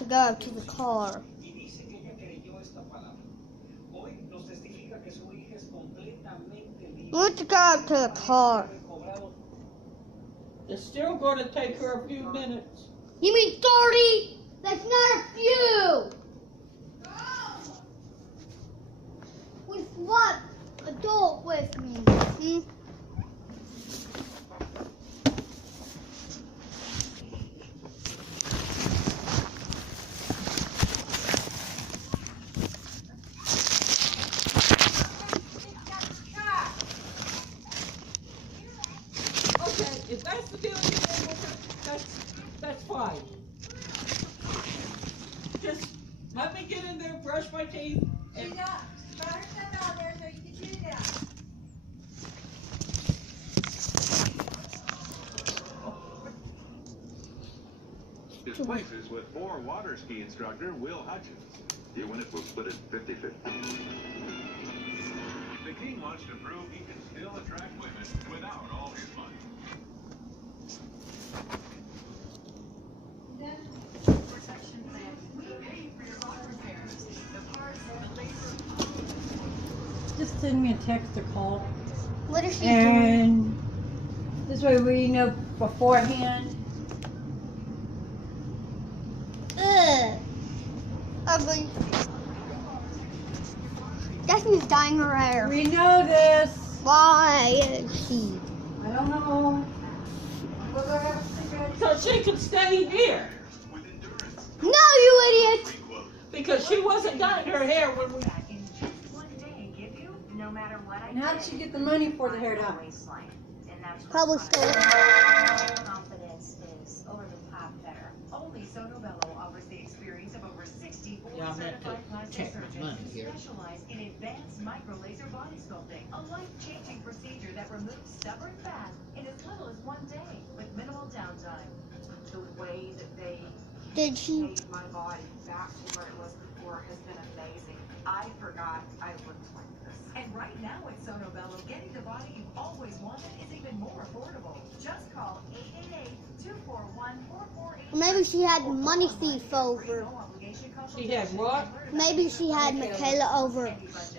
to go to the car. Let's go to the car. It's still going to take her a few minutes. You mean 30? That's not a few. With what adult with me? Okay, if that's the deal you're doing with her, that's fine. Just let me get in there, brush my teeth, and got her stuff out there so you can shoot it out. His places with former water ski instructor Will Hutchins. You win it, we'll split it 50-50. The king wants to prove he can still attract women without all his money. Protection plan. Pay for your auto repairs. The parts, the labor. Just send me a text or call. What is she doing? And this way we know beforehand. Ugh. Ugly. Destiny's dyeing her hair. We know this. Why is she? I don't know. We're gonna have a cigarette. so she can stay here. No, you idiot! Because she wasn't dyeing her hair when we... Back in just one day, give you, no matter what I And how did she get the money for the hair dye? waistline. And that's what Probably fun- stole. Confidence is over the top better. Only Sono Bello offers the experience of over 64 Yeah, I meant to certified plastic check my surgeons money who here. specialize in advanced micro-laser body sculpting, a life-changing procedure that removes stubborn fat in as little as one day with minimal downtime. The way that they Did she? made my body back to where it was before has been amazing. I forgot I looked like this. And right now at Sono Bello, getting the body you've always wanted is even more affordable. Just call 888-241-4488. Maybe she had money thief over. She had what? Maybe she had Michaela over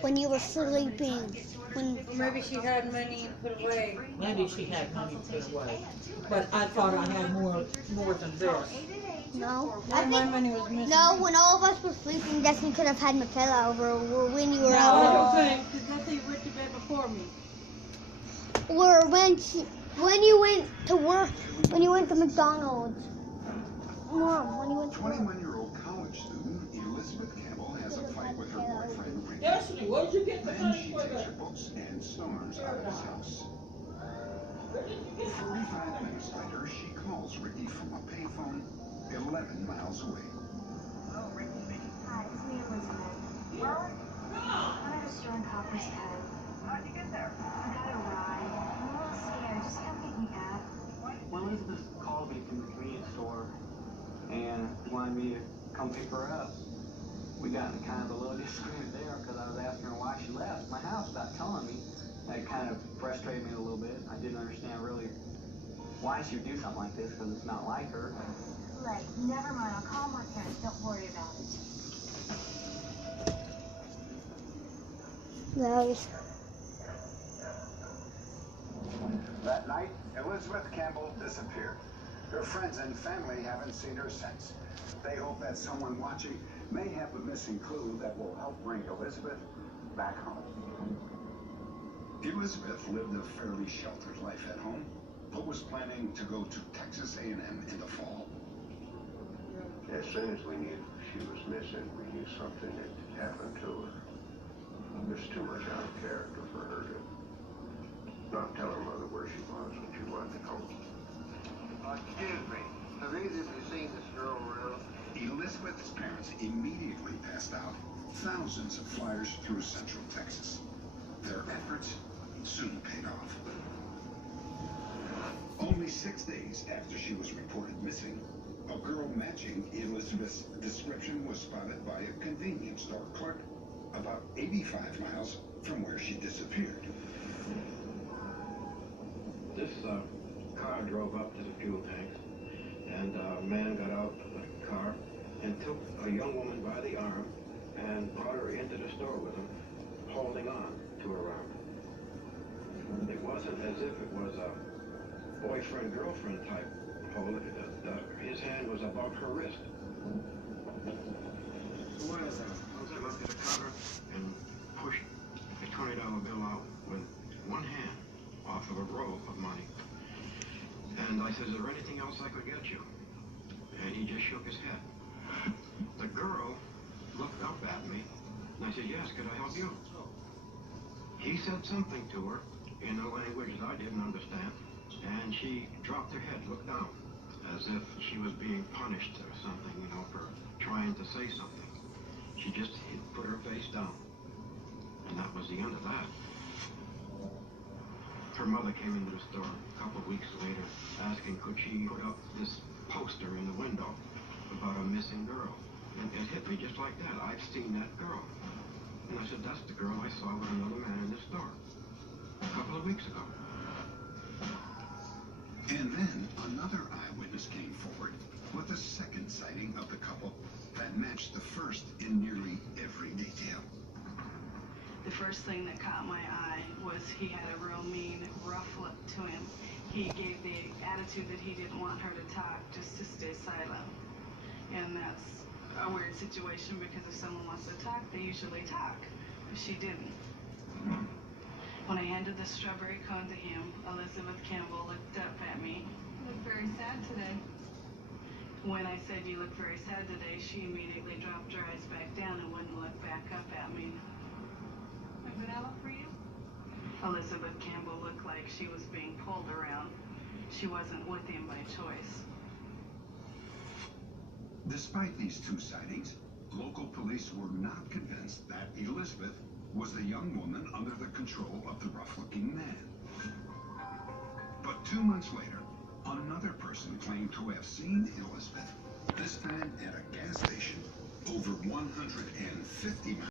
when you were sleeping. When Maybe she had money put away. Maybe she had money put away. But I thought I had more than this. no, None of my money was missing. no. When all of us were sleeping, Destiny could have had Michaela over, or when you were No. out. I don't think, because I think went to bed before me. Or when you went to work, when you went to McDonald's. Mom, when you went to work. 21-year-old college student Elizabeth Campbell has a fight with her boyfriend Ricky. Destiny, what did you get the Then money she for takes that? her books and storms out of his house. Where did you get 45 minutes later, she calls Ricky from a payphone 11 miles away. Hi, it's me, Elizabeth. Well, I'm at a store in Copper's Head. How'd you get there? I got a ride. I'm a little scared. Just come pick me up. Well, Elizabeth called me from the convenience store and wanted me to come pick her up. We got in kind of a little disagreement there because I was asking her why she left my house without telling me. That kind of frustrated me a little bit. I didn't understand really why she would do something like this because it's not like her. Look, never mind. I'll call my parents. Don't worry about it. Those. That night, Elizabeth Campbell disappeared. Her friends and family haven't seen her since. They hope that someone watching may have a missing clue that will help bring Elizabeth back home. Elizabeth lived a fairly sheltered life at home, but was planning to go to Texas A&M in the fall. As soon as we knew she was missing, we knew something had happened to her. There's too much out of character for her to not tell her mother where she was when she wasn't at home. Excuse me, have either of you seen this girl around? Elizabeth's parents immediately passed out thousands of flyers through central Texas. Their efforts soon paid off. Only 6 days after she was reported missing, a girl matching Elizabeth's description was spotted by a convenience store clerk about 85 miles from where she disappeared. This car drove up to the fuel tanks, and a man got out of the car, and took a young woman by the arm and brought her into the store with him, holding on to her arm. It wasn't as if it was a boyfriend-girlfriend type hold. His hand was above her wrist. What is that? I looked at the counter and pushed a $20 bill out with one hand off of a roll of money. And I said, is there anything else I could get you? And he just shook his head. The girl looked up at me, and I said, yes, could I help you? He said something to her in a language that I didn't understand, and she dropped her head, looked down, as if she was being punished or something, you know, for trying to say something. She just put her face down, and that was the end of that. Her mother came into the store a couple of weeks later, asking could she put up this poster in the window about a missing girl. And it hit me just like that. I've seen that girl. And I said, that's the girl I saw with another man in the store a couple of weeks ago. And then another eyewitness came forward with a second sighting of the couple that matched the first in nearly every detail. The first thing that caught my eye was he had a real mean, rough look to him. He gave the attitude that he didn't want her to talk, just to stay silent. And that's a weird situation because if someone wants to talk, they usually talk. But she didn't. When I handed the strawberry cone to him, Elizabeth Campbell looked up at me. You look very sad today. When I said you look very sad today, she immediately dropped her eyes back down and wouldn't look back up at me. What did I look for you? Elizabeth Campbell looked like she was being pulled around. She wasn't with him by choice. Despite these two sightings, local police were not convinced that Elizabeth was the young woman under the control of the rough-looking man. But 2 months later, another person claimed to have seen Elizabeth, this time at a gas station over 150 miles.